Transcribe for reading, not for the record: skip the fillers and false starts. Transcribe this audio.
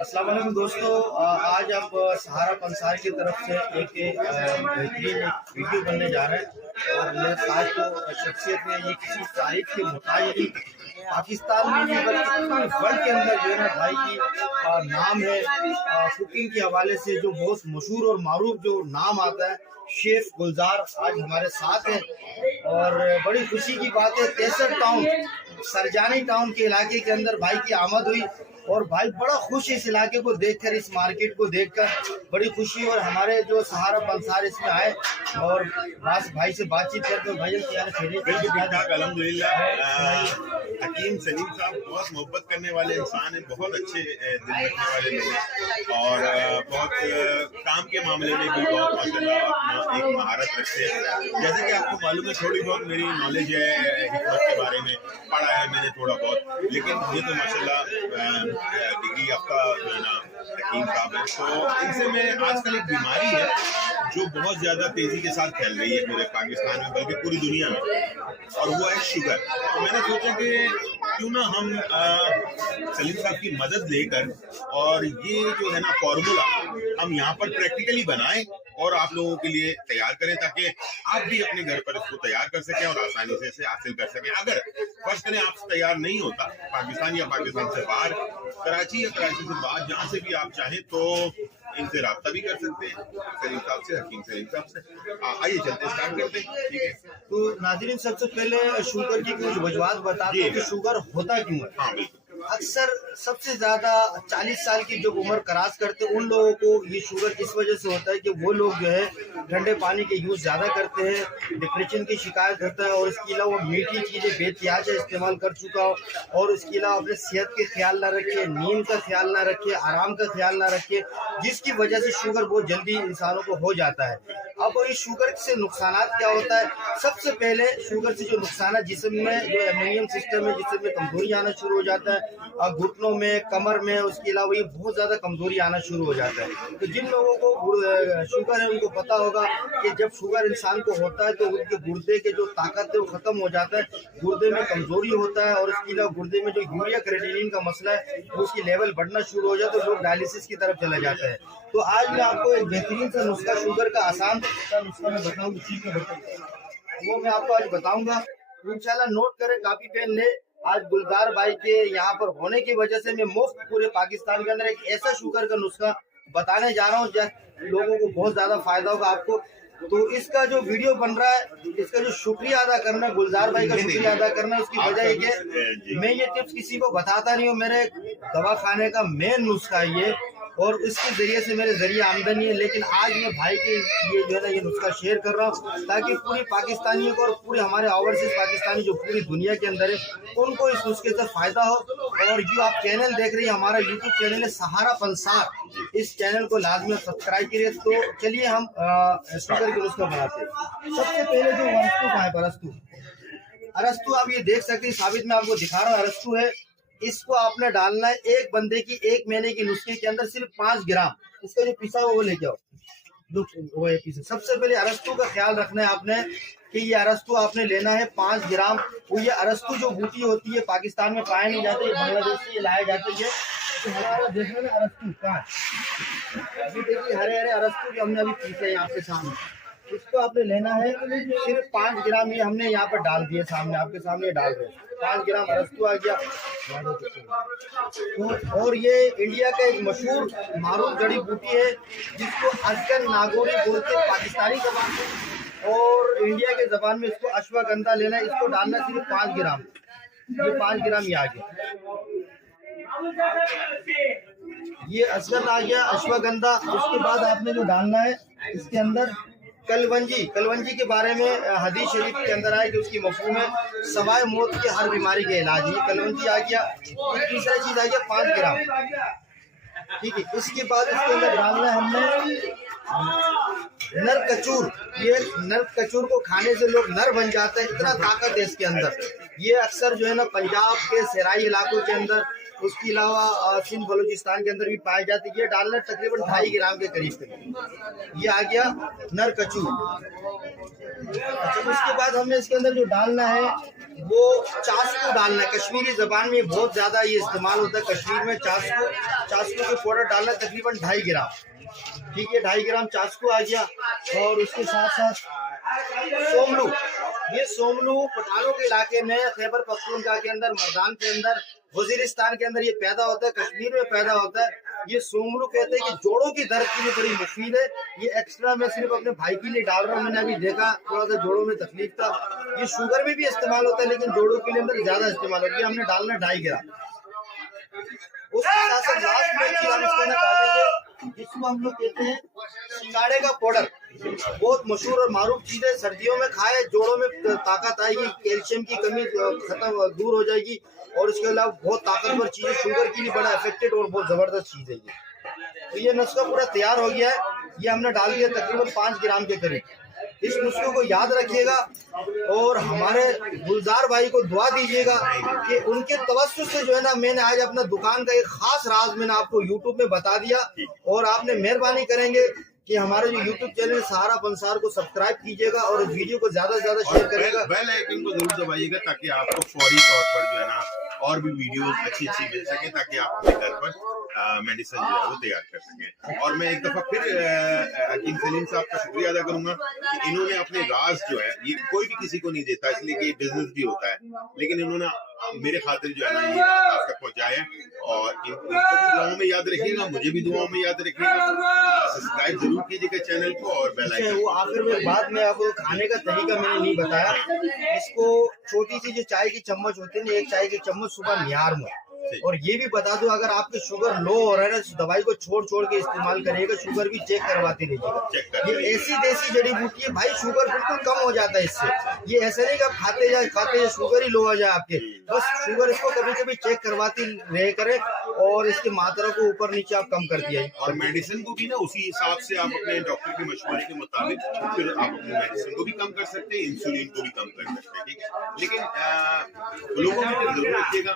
अस्सलाम वालेकुम दोस्तों, आज आप सहारा पंसार की तरफ से एक बेहतरीन वीडियो बनने जा रहे हैं और मेरे साथ जो शख्सियत में ये किसी तारीफ के मुताबिक नहीं, पाकिस्तान में नहीं बल्कि पूरे वर्ल्ड के अंदर जो है ना भाई की नाम है कुकिंग के हवाले से जो बहुत मशहूर और मारूफ जो नाम आता है शेफ गुलजार आज हमारे साथ हैं। और बड़ी खुशी की बात है 63 टाउन सरजानी टाउन के इलाके के अंदर भाई की आमद हुई और भाई बड़ा खुश इस इलाके को देखकर, इस मार्केट को देखकर बड़ी खुशी। और हमारे जो सहारा पंसार इसमें आए और बस भाई से बातचीत करते भाई हकीम सलीम साहब बहुत मोहब्बत करने वाले इंसान हैं, बहुत अच्छे दिल रखने वाले लोग हैं और बहुत काम के मामले में भी बहुत माशाल्लाह अपना एक महारत रखते हैं। जैसे कि आपको मालूम है थोड़ी बहुत मेरी नॉलेज है हिकमत के बारे में, पढ़ा है मैंने थोड़ा बहुत, लेकिन ये तो माशाल्लाह डिग्री आपका जो है ना हकीम साहब है। तो इनसे में आजकल एक बीमारी है जो बहुत ज़्यादा तेज़ी के साथ फैल रही है पूरे पाकिस्तान में बल्कि पूरी दुनिया में, और वो है शुगर। तो मैंने सोचा कि क्यों ना हम सलीम साहब की मदद लेकर और ये जो है ना फॉर्मूला हम यहाँ पर प्रैक्टिकली बनाएं और आप लोगों के लिए तैयार करें ताकि आप भी अपने घर पर इसको तैयार कर सकें और आसानी से इसे हासिल कर सकें। अगर फर्स्ट करें आपसे तैयार नहीं होता पाकिस्तान या पाकिस्तान से बाहर, कराची या कराची से बाहर, जहाँ से भी आप चाहें तो इनसे रब्ता भी कर सकते हैं सलीम साहब से, हकीम सलीम साहब से। आइए चलते स्टार्ट करते हैं, ठीक है। तो नाज़रीन सबसे पहले शुगर की कुछ वजूहात बताते हैं कि शुगर होता क्यों है। हाँ बिल्कुल। अक्सर सबसे ज्यादा 40 साल की जो उम्र क्रॉस करते हैं उन लोगों को ये शुगर इस वजह से होता है कि वो लोग जो है ठंडे पानी के यूज ज्यादा करते हैं, डिप्रेशन की शिकायत होता है और इसके अलावा मीठी चीजें बेतिहाजा इस्तेमाल कर चुका हो और इसके अलावा अपने सेहत के ख्याल ना रखे, नींद का ख्याल ना रखे, आराम का ख्याल ना रखे, जिसकी वजह से शुगर बहुत जल्दी इंसानों को हो जाता है। अब इस शुगर से नुकसान क्या होता है? सबसे पहले शुगर से जो नुकसान जिस्म में जो इम्यून सिस्टम है जिसमें कमजोरी आना शुरू हो जाता है, घुटनों में, कमर में, उसके अलावा ये बहुत ज्यादा कमजोरी आना शुरू हो जाता है। तो जिन लोगों को शुगर है उनको पता होगा कि जब शुगर इंसान को होता है तो उनके गुर्दे के जो ताकत है वो खत्म हो जाता है, गुर्दे में कमजोरी होता है और इसके अलावा गुर्दे में जो यूरिया क्रेटिनिन का मसला है वो उसकी लेवल बढ़ना शुरू हो जाता है तो लोग डायलिसिस की तरफ चला जाता है। तो आज मैं आपको एक बेहतरीन सा नुस्खा, शुगर का आसान सा नुस्खा मैं बताऊंगा, वो मैं आपको आज बताऊंगा। इंशाल्लाह नोट करें, कापी पेन ले। आज गुलजार भाई के यहाँ पर होने की वजह से मैं मुफ्त पूरे पाकिस्तान के अंदर एक ऐसा शुगर का नुस्खा बताने जा रहा हूँ जो लोगों को बहुत ज्यादा फायदा होगा आपको। तो इसका जो वीडियो बन रहा है, इसका जो शुक्रिया अदा करना, गुलजार भाई का शुक्रिया अदा करना, उसकी वजह है कि मैं ये टिप्स किसी को बताता नहीं हूँ, मेरे दवा खाने का मेन नुस्खा है ये और इसके जरिए से मेरे जरिए आमदनी है। लेकिन आज मैं भाई के ये जो है ना ये नुस्खा शेयर कर रहा हूँ ताकि पूरी पाकिस्तानियों को और पूरे हमारे ओवरसीज पाकिस्तानी जो पूरी दुनिया के अंदर है उनको इस नुस्खे से फायदा हो। और जो आप चैनल देख रहे हैं, हमारा यूट्यूब चैनल है सहारा पंसार, इस चैनल को लाजमी सब्सक्राइब करिए। तो चलिए हम शुगर के नुस्खा बनाते हैं। सबसे पहले जो अरस्तु का है, अरस्तु आप ये देख सकते हैं, साबित में आपको दिखा रहा हूँ, अरस्तु है। इसको आपने डालना है एक बंदे की 1 महीने की नुस्खे के अंदर सिर्फ 5 ग्राम। इसका जो पिसा वो लेके आओ, वो है पिसा। सबसे पहले अरस्तु का ख्याल रखना है आपने कि ये अरस्तु आपने लेना है 5 ग्राम। वो ये अरस्तु जो बूटी होती है पाकिस्तान में पाया नहीं जाती, बांग्लादेश से ये लाया जाती है। तो हमारा देखने में अरस्तु कहाँ है, अभी देखिए हरे हरे अरस्तु जो हमने अभी पीसे यहाँ पे सामने, इसको आपने लेना है सिर्फ 5 ग्राम। ये हमने यहाँ पर डाल दिए, सामने आपके सामने डाल रहे हैं 5 ग्राम अरस्तु आ गया। तो और ये इंडिया का एक मशहूर मारूफ जड़ी बूटी है जिसको अजगन नागोरी बोलते हैं पाकिस्तानी जबान में, और इंडिया के जबान में इसको अश्वगंधा लेना है। इसको डालना सिर्फ 5 ग्राम। ये 5 ग्राम ये आ गया, ये अजगन आ गया, अश्वगंधा। उसके बाद आपने जो डालना है इसके अंदर कलवंजी के बारे में हदीस शरीफ के अंदर आया कि उसकी मफहूम है सवाए मौत की हर बीमारी के इलाज। ये कलवंजी आ गया। तीसरा चीज आ गया 5 ग्राम, ठीक है। इसके बाद इसके अंदर डालना है हमने नर कचूर। ये नर कचूर को खाने से लोग नर बन जाते हैं, इतना ताकत है इसके अंदर। ये अक्सर जो है ना पंजाब के सेराई इलाकों के अंदर, उसके अलावा सिंध बलूचिस्तान के अंदर भी पाई जाती है। ये डालना तकरीबन 2.5 ग्राम के करीब। ये आ गया नर कचूर। अच्छा, उसके बाद हमने इसके अंदर जो डालना है वो चाशको डालना है। कश्मीरी जबान में बहुत ज्यादा ये इस्तेमाल होता है, कश्मीर में चाशको चाशनी के पाउडर डालना है तकरीबन 2.5 ग्राम, ठीक है, 2.5 ग्राम चाशकू आ गया। और उसके साथ साथ सोमलू, ये सोमलू पठानों के इलाके में खैबर पख्तूनख्वा के अंदर, मैदान के अंदर, वजीरिस्तान के अंदर ये पैदा होता है, कश्मीर में पैदा होता है। ये सोमलू कहते हैं कि जोड़ों की दर्द के लिए बड़ी मुफीद है। ये एक्स्ट्रा मैं सिर्फ अपने भाई के लिए डाल रहा हूँ, मैंने अभी देखा थोड़ा सा जोड़ों में तकलीफ था। ये शुगर में भी इस्तेमाल होता है लेकिन जोड़ों के लिए अंदर ज्यादा इस्तेमाल होता है। हमने डालना 2.5 ग्राम। उसके साथ साथ लास्ट में हम इसके अंदर डालेंगे जिसको हम लोग कहते हैं सिंगाड़े का पाउडर। बहुत मशहूर और मारूफ चीज है, सर्दियों में खाए, जोड़ों में ताकत आएगी, कैल्शियम की कमी खत्म दूर हो जाएगी। और इसके अलावा बहुत ताकतवर चीज है, शुगर के लिए बड़ा इफेक्टेड और बहुत जबरदस्त चीज है ये। तो ये नुस्खा पूरा तैयार हो गया है, ये हमने डाल दिया तकरीबन 5 ग्राम के करीब। इस नुस्खे को याद रखिएगा और हमारे गुलजार भाई को दुआ दीजिएगा कि उनके तवज्जुह से जो है ना, मैंने आज अपना दुकान का एक खास राज मैंने आपको यूट्यूब में बता दिया। और आपने मेहरबानी करेंगे कि हमारे जो यूट्यूब चैनल सहारा पंसार को सब्सक्राइब कीजिएगा और इस वीडियो को ज्यादा से ज्यादा शेयर करेगा। बेल आइकन को जरूर दबाइएगा ताकि आपको फौरी तौर पर जो है ना और भी वीडियोस अच्छी मिल सके, ताकि आप अपने घर पर मेडिसिन जो है वो तैयार कर सकें। और मैं एक दफा फिर हकीम सलीम साहब का शुक्रिया अदा करूंगा कि इन्होंने अपने राज जो है, ये कोई भी किसी को नहीं देता, इसलिए कि बिजनेस भी होता है, लेकिन इन्होंने मेरे खातिर जो है ना ये आप तक पहुंचाया। और इनको भी दुआओं में याद रखिएगा, मुझे भी दुआओं में याद रखिएगा। सब्सक्राइब जरूर कीजिएगा चैनल को और बेल आइकन। वो आखिर में बात में आपको खाने का तरीका मैंने नहीं बताया। इसको छोटी सी जो चाय की चम्मच होती है ना, एक चाय की चम्मच सुबह निहार में। और ये भी बता दो, अगर आपके शुगर लो हो रहा है ना, दवाई को छोड़ छोड़ के इस्तेमाल करिएगा, शुगर भी चेक करवाते रहिएगा। ये ऐसी देसी जड़ी बूटी है भाई, शुगर बिल्कुल कम हो जाता है इससे। ये ऐसे नहीं कि आप खाते जाए शुगर ही लो आ जाए आपके, बस शुगर इसको कभी कभी चेक करवाती रहे करें और इसकी मात्रा को ऊपर नीचे आप कम कर दिया। और मेडिसिन को भी ना उसी हिसाब से आप अपने डॉक्टर के मशवरे के मुताबिक फिर आप अपने मेडिसिन को भी कम कर सकते हैं, इंसुलिन को भी कम कर सकते हैं, ठीक है। लेकिन लोगों में जरूर रखिएगा